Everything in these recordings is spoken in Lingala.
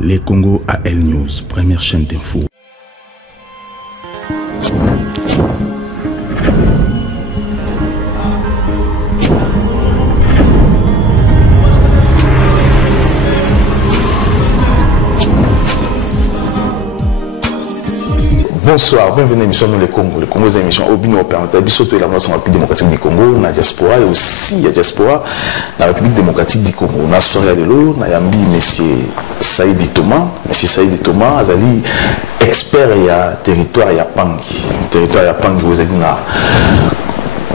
Les Congo AL News, première chaîne d'info. Bonsoir, bienvenue à l'émission Le Congo. Le Congo est une émission Obino Opérateur, Bissoto et la République démocratique du Congo, la diaspora et aussi la diaspora, la République démocratique du Congo. On a Soria de l'eau, on a Yambi, M. Saïdi Thomas. M. Saïdi Thomas, Azali, expert et à territoire et à Pangi. Territoire et à Pangi, vous avez la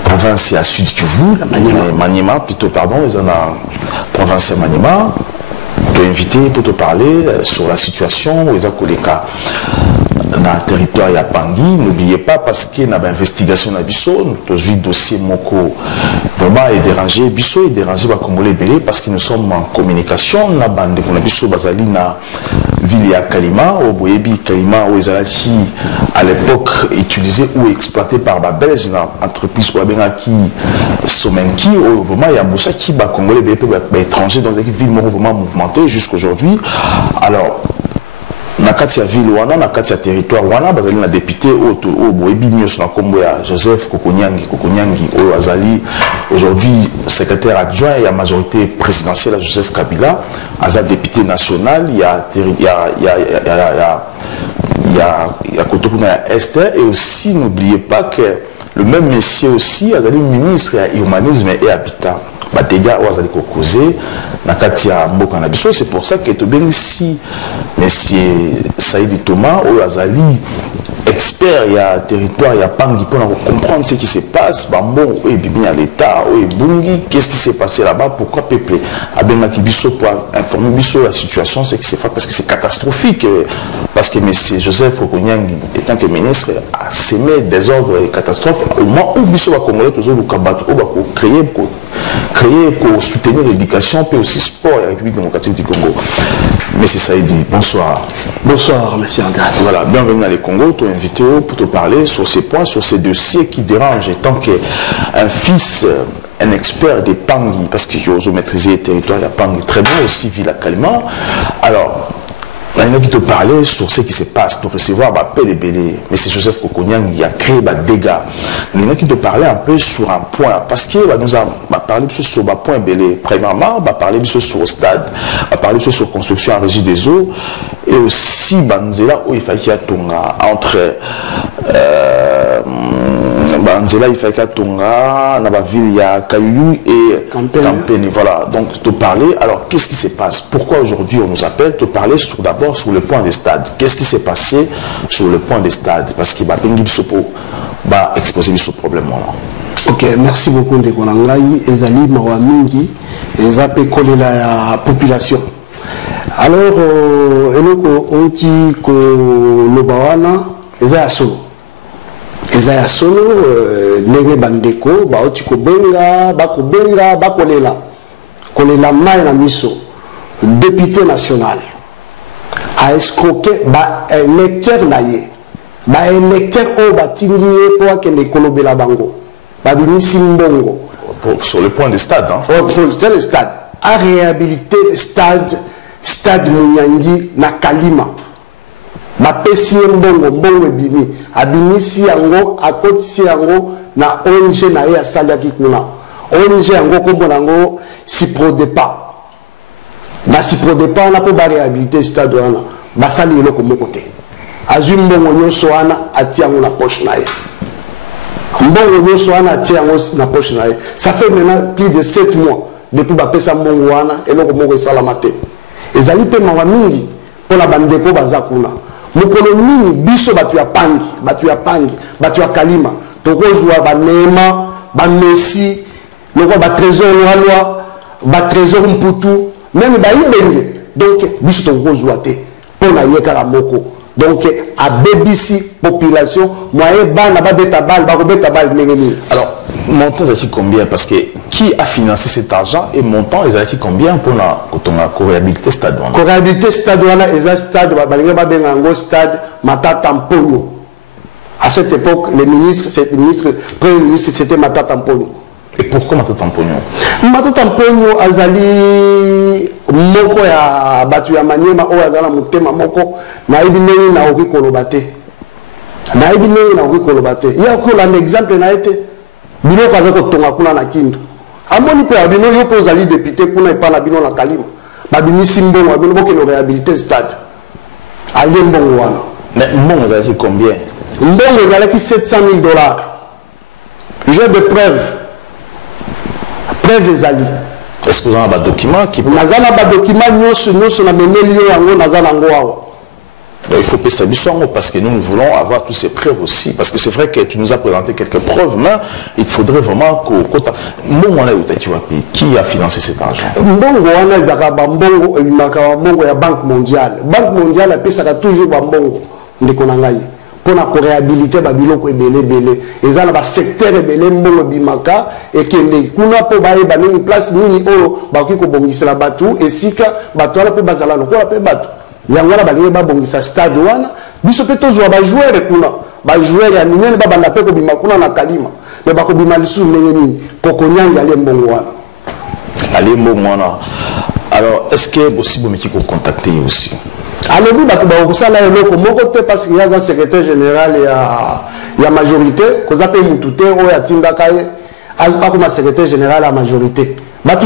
province à Sud Kivu, Maniema, plutôt, pardon, ils ont la province à Maniema. On peut inviter pour te parler sur la situation, où ils ont les cas. Dans le territoire ya Pangi, n'oubliez pas parce qu'il y a une investigation dans Bisso, le dossier Moko vraiment est dérangé, Bisso est dérangé par Congolais belé parce que nous sommes en communication, na bande qu'on a Bisso Bazali na ville ya Kalima, au Boyebi Kalima, où ils à l'époque utilisé ou exploité par la Belge, dans l'entreprise qui Somenki, où vraiment il y a Boussa qui ba Congolais belé étranger dans une ville vraiment mouvementée jusqu'aujourd'hui. Alors Nakatia ville wana nakatia territoire wana bazali na député au boyebi mios na kombo ya Joseph Kokonyangi au azali aujourd'hui secrétaire adjoint et à majorité présidentielle à Joseph Kabila aza député national il y a Kotokuna Est et aussi n'oubliez pas que le même monsieur aussi azali ministre à urbanisme et habitat Batega ou azali kokoze nakatia mboka na biso. C'est pour ça que to bien ici monsieur Saïdi Thomas ou azali expert il y a territoire il y a Pangi pour comprendre ce qui se passe bambo et bibi à l'état ou bungi qu'est-ce qui s'est passé là-bas, pourquoi peuple a bien biso pour informer biso la situation, ce qui se passe parce que c'est catastrophique, parce que monsieur Joseph Okonyangi étant que ministre a semé des ordres et catastrophes au moment où biso va congolais toujours le kabato ou va créer pour soutenir l'éducation puis aussi sport et la République démocratique du Congo. Monsieur Saïdi, bonsoir. Bonsoir, monsieur André. Voilà, bienvenue dans les Congo, tu es invité pour te parler sur ces points, sur ces dossiers qui dérangent, tant qu'un fils, un expert des Pangi, parce que je maîtriser les territoires, il y a Pangi très bon, aussi ville à Kalima. Alors, on a envie de parler sur ce qui se passe, de recevoir appel et belé. Mais c'est Joseph Kokonyang qui a créé des dégâts. On a envie de parler un peu sur un point, parce qu'il nous a parlé sur un point belé. Premièrement, on va parler sur le stade, on va parler sur la construction en régie des eaux, et aussi Banzela où il fallait qu'il y ait entre Banzela, il fallait qu'il y ait dans la ville, il y a Kayou et Campene. Voilà, donc te parler. Alors, qu'est-ce qui se passe? Pourquoi aujourd'hui on nous appelle? Te parler d'abord sur le point des stades. Qu'est-ce qui s'est passé sur le point des stades? Parce qu'il va exposer ce problème-là. Ok, merci beaucoup de Konangai, Ezali Mawamingi, Ezape Kolela la population. Alors, eloko oti ko lobawana Ezaya solo. Ezaya solo nege bandeko ba oti ko benga, bakolela. Kolela mai na miso. Député national a escroqué un électeur naïe. Un électeur au batingié pour que les kolobela bango. Babinisi mbongo. Sur le point des stades. Hein? Sur le stade. A réhabilité stade Munyangi na Kalima. Bapesi mbongo ebimi. Abinisi yango, akotisi yango na ONG na ye asaliaki kuna. ONG yango kombo nango Siprodepa. Na Siprodepa on a pas de réhabilité stade wana. Basali eloko moko te. Azwi mbongo nyonso wana atia yango na poche na ye. Mbongo nyonso wana atia yango na poche na ye. Ça fait maintenant plus de 7 mois depuis bapesa mbongo wana eloko moko esalama te. Ezali pe mawa mingi pour la bandeko baza kuna. Mokolo nini biso batu ya Pangi, batu ya Kalima, tokozwa ba Neema, ba Messi, loko ba trésor walwa, ba trésor mputu, même ba ibenge. Donc biso tokozwa te pour na yeka la moko. Donc à BBC population, moyen bana ba beta bal, ba beta bal ngeni. Alors, montant ça combien? Parce que qui a financé cet argent et montant les a combien pour la réhabiliter stade? Réhabiliter stade wana eza stade balinga ba bengango stade Matata Mponyo. À cette époque, le premier ministre c'était Matata Mponyo. Et pourquoi Matata Mponyo? Matata Mponyo azali moko ya batu ya Maniema oyo azala motema moko nayebi ndenge naoki koloba te nayebi ndenge naoki koloba te ya kolanda exemple na ete biloko aza kotonga kuna na Kindu amoni mpe abino yo mpe ozali député kuna epa na bino na Kalima babimisi mbongo abino bokende réhabiliter stade alie mbongo wana mbongo ezalaki combien mbongo ezalaki $700,000 j'ai de preuve ezali. Est-ce que vous avez des documents qui... Nazana ba document nyonso na memeli yo yango nazana ngo awa. Il faut que ça soit parce que nous voulons avoir tous ces preuves aussi. Parce que c'est vrai que tu nous as présenté quelques preuves, mais il faudrait vraiment qui a financé cet argent. Mbongo wana ezaka bambongo ebimaka mbongo ya Banque mondiale. Banque mondiale apesaka toujours bambongo ndeko na ngai. Pour la réhabiliter babiloko ebele ezala ba secteur ebele mbongo bimaka ekende kuna po baye ba nini place nini o bakoki ko bongisela batu esika batu ala pe bazala lokola pe batu yango la balingi ba bongisa stade wana biso pe tozwa ba joueur kuna ba joueur ya minene ba banda pe ko bima kuna na Kalima mais ba ko bima lisu ndenge nini kokonyanga ale mbongo wana ale mbongo wana. Alors est-ce que possible mais qui ko contacter aussi? Alors, nous avons fait ça parce qu'il y a un secrétaire général et la majorité, qu'on appelle Moutouté, ou à Tindakaye, comme secrétaire général à la majorité. Donc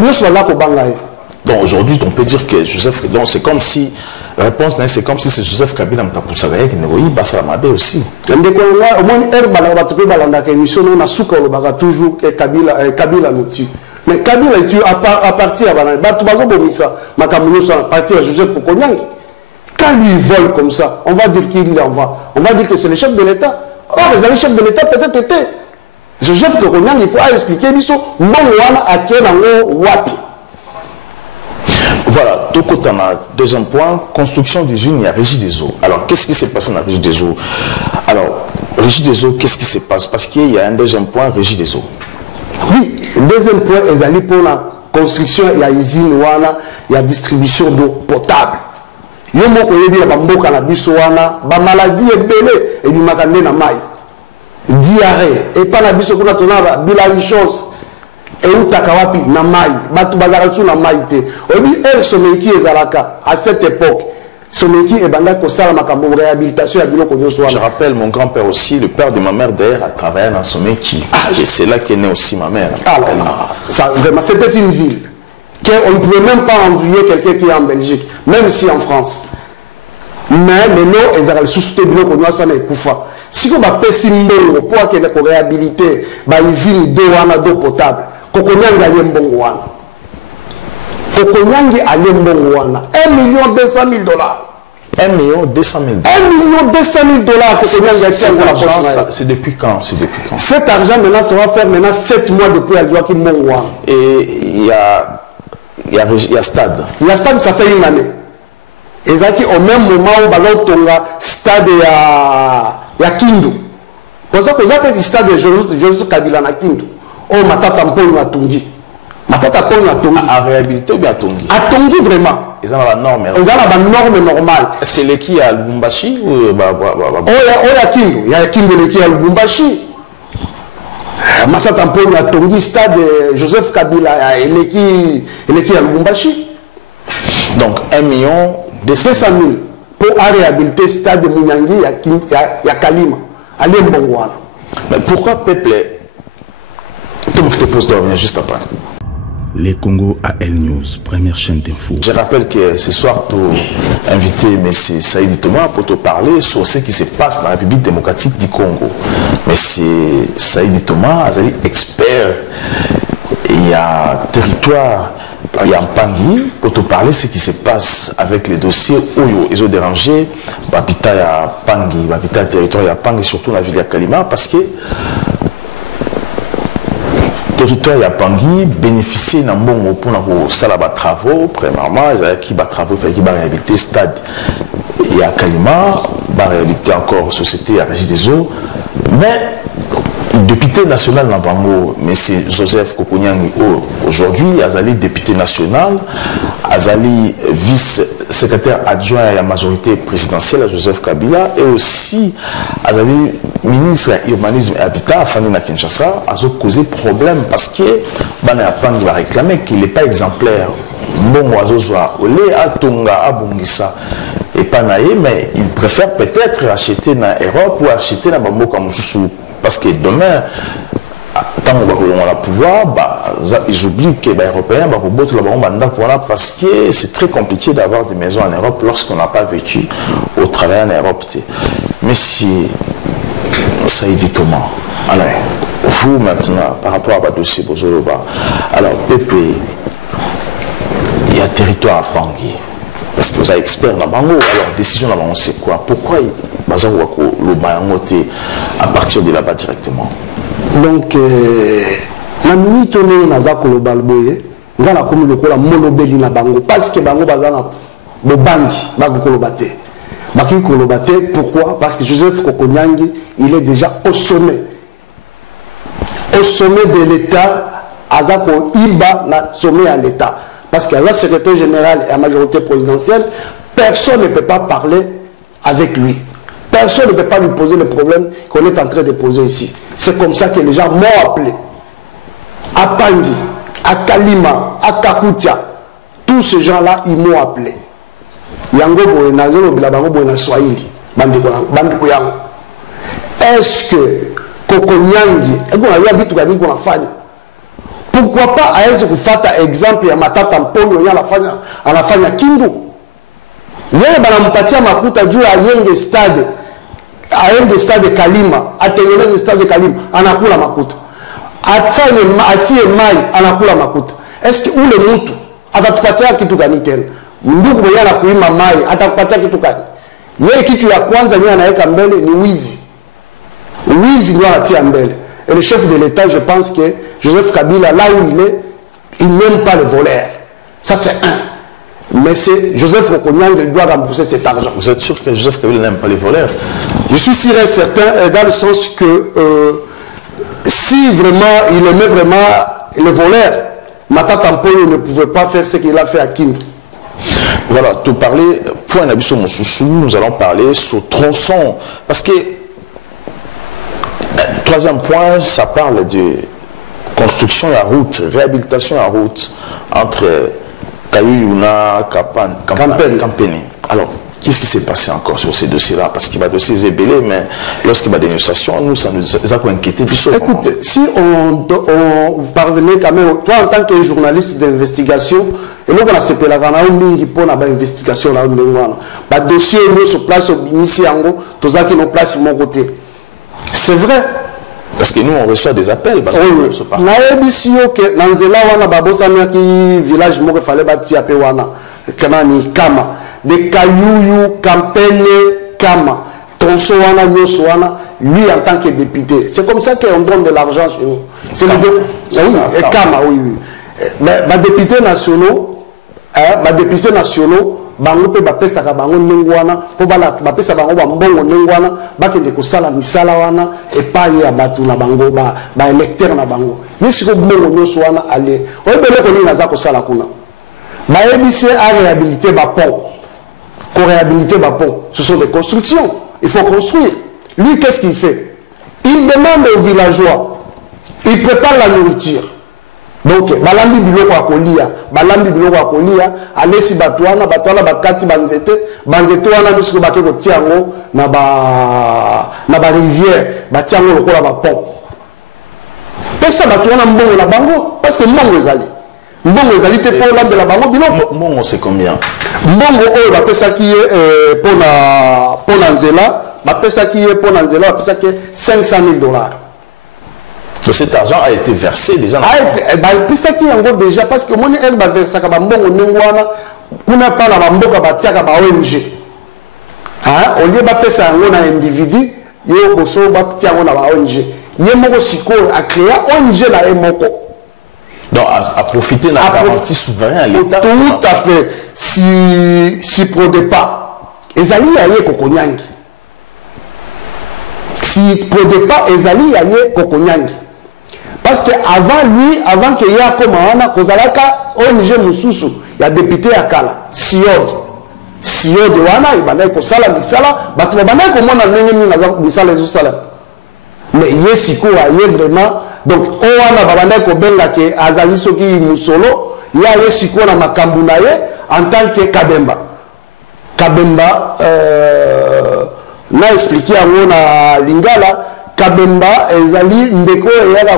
aujourd'hui, on peut dire que Joseph, c'est comme si, réponse, c'est comme si c'est Joseph Kabila Mtapoussagaye qui n'est pas ça la aussi. Au moins, toujours Kabila nous tue. Mais Kabila est à partir de Joseph Kokonyangi. Quand lui vole comme ça, on va dire qu'il en va. On va dire que c'est le chef de l'État. Or, les chefs de l'État peut-être étaient. Ce chef de l'État, il faut expliquer. Voilà, tout côté, deuxième point, construction d'usine, il y a Régie des eaux. Alors, qu'est-ce qui s'est passé dans la Régie des eaux? Alors, Régie des eaux, qu'est-ce qui se passe? Parce qu'il y a un deuxième point, Régie des eaux. Oui, deuxième point, ils allaient pour la construction, il y a usine, il y a distribution d'eau potable. Yo moko yebi ba mboka na biso wana ba maladie ebele e bimaka nde na mai diarrhée et pas na biso kuna tona ba bilali chose e utaka wapi na mai batu bazala tu na mai te obi someki ezalaka à cette époque someki e banda ko sala makambo réhabilitation ya biloko nyonso wana. Je rappelle mon grand-père aussi, le père de ma mère d'ailleurs a travaillé dans someki. C'est là qu'est née aussi ma mère. Alors ça vraiment c'était une ville. On ne pouvait même pas envoyer quelqu'un qui est en Belgique, même si en France. Mais maintenant, ils ont sous-souté le biloko nous ça n'est pas. Si on va passer mbongo pour qu'il ait réhabilité, bah usine d'eau potable. Kokonyanga aliembongo wana. Kokonyanga aliembongo wana. $1,200,000. $1,200,000. C'est depuis quand? C'est depuis quand? Cet argent maintenant, ça va faire maintenant 7 mois depuis qu'il doit qu'il mbongo wana. Et il y a stade. Il y a stade, ça fait une année. Et ça qui au même moment où il y a stade ya Kindu. Pour ça que vous avez le stade de Joseph Kabila na Kindu. Oh, matata mponi atungi. Matata mponi atungi. À réhabiliter ou bien atungi? Atungi vraiment. Ils ont la norme. Ils ont la norme normale. Est-ce que l'équipe à Lubumbashi ou oh ya Kindu. Il y a Kindu l'équipe à Lubumbashi. Matata mponi atungi stade Joseph Kabila et l'équipe à Lubumbashi. Donc 1,200,000 pour réhabiliter le stade de Mounyangi à Kalima, à Limbongwana. Mais pourquoi peuple? Je te pose de revenir juste après. Les Congo AL News, première chaîne d'info. Je rappelle que ce soir, tu as invité M. Saïdi Thomas pour te parler sur ce qui se passe dans la République démocratique du Congo. M. Saïdi Thomas, expert, il y a territoire. Il y a un Pangui pour te parler de ce qui se passe avec les dossiers Oyo. Ils ont dérangé l'habitat à Pangui, l'habitat territoire à Pangui, surtout dans la ville de Kalima, parce que le territoire à Pangui bénéficie d'un bon pour les travaux. Premièrement, ils ont qui travaux, il faut réhabiliter le stade et à Kalima, réhabiliter encore la société à Régie des eaux. Mais le député national Nambango, M. Joseph Kokonyangi, aujourd'hui, Azali député national, Azali vice-secrétaire adjoint à la majorité présidentielle à Joseph Kabila, et aussi Azali ministre de l'urbanisme et habitat à Fanina Kinshasa, a causé problème parce que Bana Pang va réclamer qu'il n'est pas exemplaire mbongo azozwa ole atonga abungisa et pas naïe, mais il préfère peut-être acheter dans l'Europe ou acheter dans Bamboka Moussou. Parce que demain, tant qu'on a le pouvoir, ils oublient que les Européens parce que c'est très compliqué d'avoir des maisons en Europe lorsqu'on n'a pas vécu au travail en Europe. Mais si ça est dit Thomas, alors vous maintenant, par rapport à votre dossier Bozoloba, alors Pépé, il y a territoire à Bangui. Parce que vous êtes expert dans Bango, alors décision là-bas, c'est quoi? Pourquoi le Bangoté à partir de là-bas directement? Donc, la minute où on a le balboye, on a comme le monobéli na Bango, parce que Bango bazana le bandi, Bango kolobate. Baki kolobate, pourquoi? Parce que Joseph Kokonyangi, il est déjà au sommet. Au sommet de l'État, Azako Iba na sommet à l'État. Parce qu'à la secrétaire générale et à la majorité présidentielle, personne ne peut pas parler avec lui. Personne ne peut pas lui poser le problème qu'on est en train de poser ici. C'est comme ça que les gens m'ont appelé. À Pangui, à Kalima, à Kakutia, tous ces gens-là, ils m'ont appelé. Yango boye nazelo bilabango boye na Swahili. Bandiko yango. Est-ce que Kokonyangi, et qu'on a eu habitué qu'on a fait. Pourquoi pas à elle faire exemple ya matata mpongo ya la fanya kindu. Yeye bana mpatia makuta juu ya yenge stade. Aende stade Kalima, atengeneze stade Kalima, anakula makuta. Atfanye atie mai, anakula makuta. Est-ce que ule mtu atatupatia kitu gani tena? Ndugu mwenye anakuima mai, atakupatia kitu gani? Yeye kitu ya kwanza yeye anaweka mbele ni wizi. Wizi ndio anatia mbele. Et le chef de l'État, je pense que Joseph Kabila, là où il n'aime pas les voleurs. Ça, c'est un. Mais c'est Joseph Okonyang qui doit rembourser cet argent. Vous êtes sûr que Joseph Kabila n'aime pas les voleurs? Je suis sûr et certain, dans le sens que si vraiment il aimait vraiment les voleurs, Matata Mponyo ne pouvait pas faire ce qu'il a fait à Kindu. Voilà, tout parler, point Nabiso Moussoussou, nous allons parler sur tronçon. Parce que troisième point, ça parle de construction à route, réhabilitation à route entre Kayuyuna, Kampeni. Alors, qu'est-ce qui s'est passé encore sur ces dossiers-là? Parce qu'il y a des dossiers ébélés, mais lorsqu'il y a des négociations, nous, ça nous a inquiété. Écoute, si on parvenait quand même, toi en tant que journaliste d'investigation, et nous on a séparé la gana mingi pour la investigation là, bah dossier nous sur place au Binisi Ango, tous qui nous place mon côté. C'est vrai. Parce que nous, on reçoit des appels. Parce oui. Que Nanzela wana babosana ki village mo fallait bâtir pe wana kanani Kama de Kayuyu Kampene Kama tronçon wana nyoso wana lui en tant que député. C'est comme ça qu'on donne de l'argent chez nous. C'est le deux. Oui, et Kama oui. Mais les députés nationaux, députés nationaux bango pe bapesa ka bango ndengwana po bala bapesa bango ba mbongo ndengwana bakende ko sala misala wana e pa ya batu na bango ba électeur na bango yesi ko mbongo nyoso wana ale oyebele ko ni naza ko sala kuna ba ebise a réhabiliter ba pont ko réhabiliter ba pont ce sont des constructions, il faut construire. Lui qu'est-ce qu'il fait? Il demande aux villageois, il prépare la nourriture. Donc, balambi biloko akolia, balambi biloko akolia, alesi batwana bakati banzete wana biso bake ko tiango na ba rivière, batiango lokola ba pont. Pesa batwana mbongo na bango parce que mbongo ezali. Mbongo ezali te pour la bango biloko. Mbongo c'est combien? Mbongo oyo bapesa ki pour na nzela, bapesa ki pour na nzela, bapesa ki $500,000. Donc cet argent a été versé déjà. C'est ça qui est déjà parce que moi elle va verser ka bambongo nengwana kuna pa la bamboka batiaka ba ONG. Ah, au lieu ba pesa ngo na individu, yo boso ba tiango na ba ONG. Ye moko siko a créé ONG la emoko. Donc à profiter na garantie souverain à l'État. Tout à fait. Si Prodepa ezali ya ye Kokonyangi. Si Prodepa ezali ya ye Kokonyangi. Parce que avant qu'il y ait comme on Kozalaka, ONG Moussousou, il y a député à Kala, Siod Wana, il y a Kosala, Misala, Batouba, comment on a Misala et Zousala. Mais Yesiko a vraiment. Donc, Owana Babanda Kobenga, qui Azali Soki Moussolo, ya ye siko na makambu na ye en tant que Kabemba. Kabemba na expliqué yango na Lingala, Kabemba ezali ndeko yaka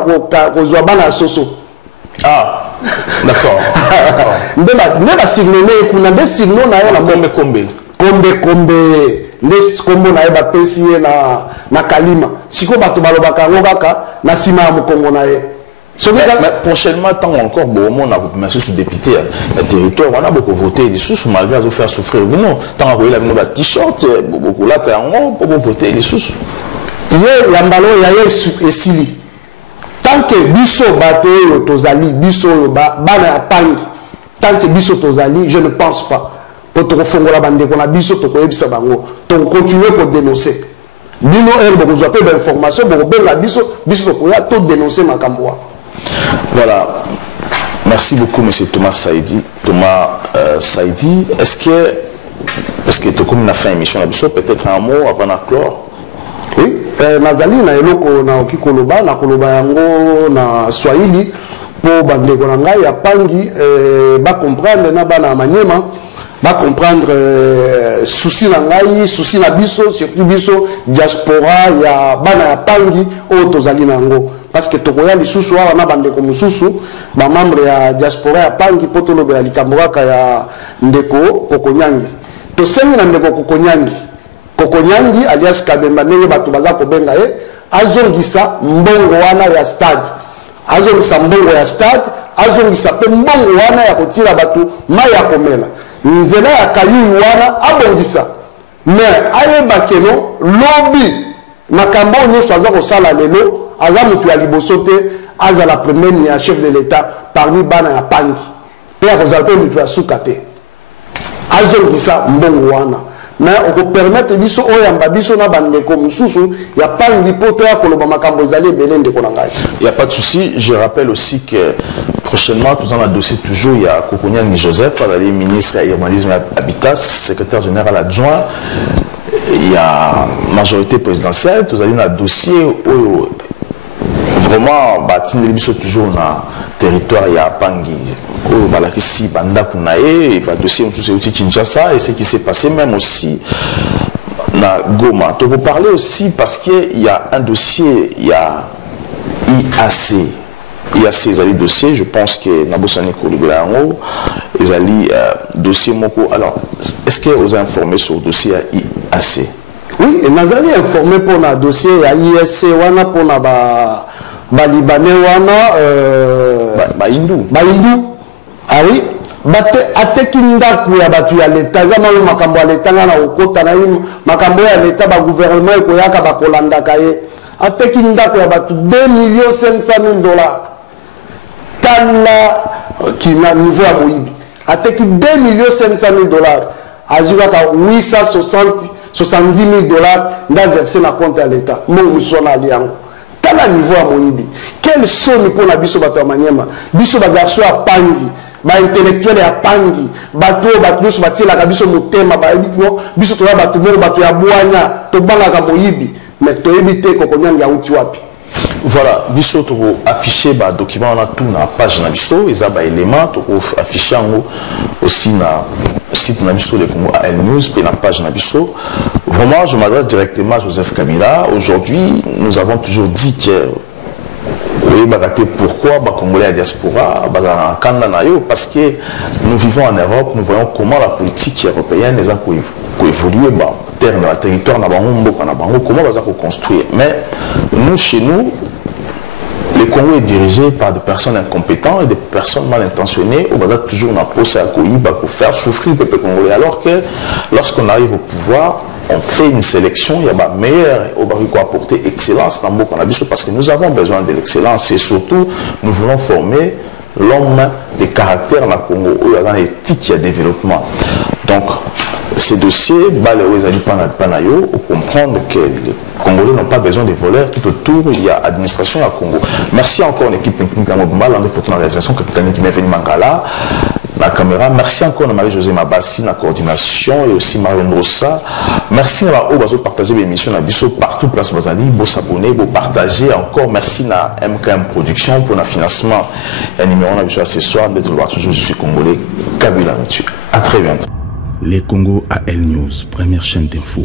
kozwa bana soso. Ah, d'accord. Nde signalé kuna nde signal na yo na kombe nde kombo na ye bapesi ye na Kalima. Siko bato balobaka yango kaka na sima ya mokongo na ye. Mais prochainement, tant encore, on a merci sous député, le territoire, on a beaucoup voté, les sous malgré à faire souffrir. Non, tant qu'on a mis t-shirt, beaucoup là, pour voter les sous. Hier, Yambalo, il y a Sili. Tant que Bisso bateau Tozali, Bisso bana pangi, tant que Bisso Tozali, je ne pense pas. Pour te refondre la bande, qu'on a Bisso Tokoebisa Bango, pour continuer pour dénoncer. Bino elle, vous avez des informations, vous avez la Bisso Tokoya, tout dénoncer ma Kamboa. Voilà. Merci beaucoup, M. Thomas Saïdi. Saïdi, est-ce que Tokoum a fait une émission là-dessus, peut-être un mot avant la clore? Oui, Nazali na eloko na okikoloba na koloba yango na Swahili pour bandeko na ngai ya pangi ba comprendre na bana manyema ba comprendre souci na ngai souci na biso surtout biso diaspora ya bana ya pangi o tozali nango parce que tokoya lisusu wa na bandeko mususu ba membre ya diaspora ya pangi poto lobela likambo kaka ya ndeko Kokonyangi to sengi na ndeko Kokonyangi Kokonyangi alias Kabemba ndenge bato baza kobenga ye azongisa mbongo wana ya stade azongisa mbongo ya stade azongisa pe mbongo wana ya kotira bato mai ya komela nzela ya kayu wana abongisa mais ayeba keno lobi makambo nyonso aza kosala lelo aza mutu ya liboso te aza la première ya chef de l'état parmi bana ya pangi pe akozala pe mutu ya suka te azongisa mbongo wana. Mais on peut permettre biso oyamba biso na bandeko mususu ya pangi poto ya koloba makambo ezali belende konanga. Il y a pas de souci, je rappelle aussi que prochainement nous avons un dossier toujours il y a Kokonyangi Joseph, le ministre de l'urbanisme et habitat, secrétaire général adjoint. Il y a majorité présidentielle, nous avons un dossier où vraiment bâtir biso toujours na territoire il y a pangi. Balakisi Banda Kunae, le dossier aussi Kinshasa et ce qui s'est passé même aussi na Goma. Donc vous parlez aussi parce qu'il y a un dossier, il y a IAC. IAC, ils ont des dossiers, je pense que Nabosani Koulibalango, ils ont des dossiers Moko. Alors, est-ce que vous avez informé sur le dossier IAC? Oui, et nous avons informé pour le dossier IAC, pour les Libanais, Hindou. Ah oui, ateki ndaku ya batu ya leta zama makambo ya leta na okota na makambo ya leta ba gouvernement ko yaka ba kolanda kaye ateki ndaku ya batu 2,500,000 $. Tala qui na niveau ya moyibi ateki 2,500,000 $. Azuka ka 870,000 $ nda versé na compte ya leta mo musona aliango. Tala niveau ya moyibi. Quel son pour la biso bato ya Manyema biso ba garçon ya pangi ba intellectuel ya pangi bato nyonso batielaka biso motema biso toya bato moko bato ya bwanya tobangaka moyibi mais toyebi te Kokonyangi auti wapi. Voilà, biso to afficher ba document na tout na page na biso ils a ba élément to afficher ngo aussi na site na biso le Congo AL News puis na page na biso. Vraiment je m'adresse directement à Joseph Kabila. Aujourd'hui, nous avons toujours dit que pourquoi les Congolais à diaspora parce que nous vivons en Europe, nous voyons comment la politique européenne les a évolué terme la territoire comment va construire. Mais nous chez nous le Congo est dirigé par des personnes incompétentes et des personnes mal intentionnées où on a toujours une pose à pour faire souffrir le peuple congolais alors que lorsqu'on arrive au pouvoir on fait une sélection, il y a ma meilleure au baril qui apporter excellence dans le cannabis parce que nous avons besoin de l'excellence et surtout nous voulons former l'homme, les caractères dans le Congo où il y a l'éthique et le développement. Donc ces dossiers, pour comprendre que les Congolais n'ont pas besoin de voleurs, tout autour il y a administration à Congo. Merci encore à l'équipe technique de la réalisation qui m'est venue Mangala. la caméra. Merci encore à Marie-Josée Mabassi, la coordination, et aussi Marion Rossa. Merci à vous partager l'émission partout, place Bazali, vous s'abonner, vous partager encore. Merci à MKM Production pour le financement. Et numéro ce soir, d'être toujours, je suis congolais, Kabila. À très bientôt. Les Congo AL News, première chaîne d'info.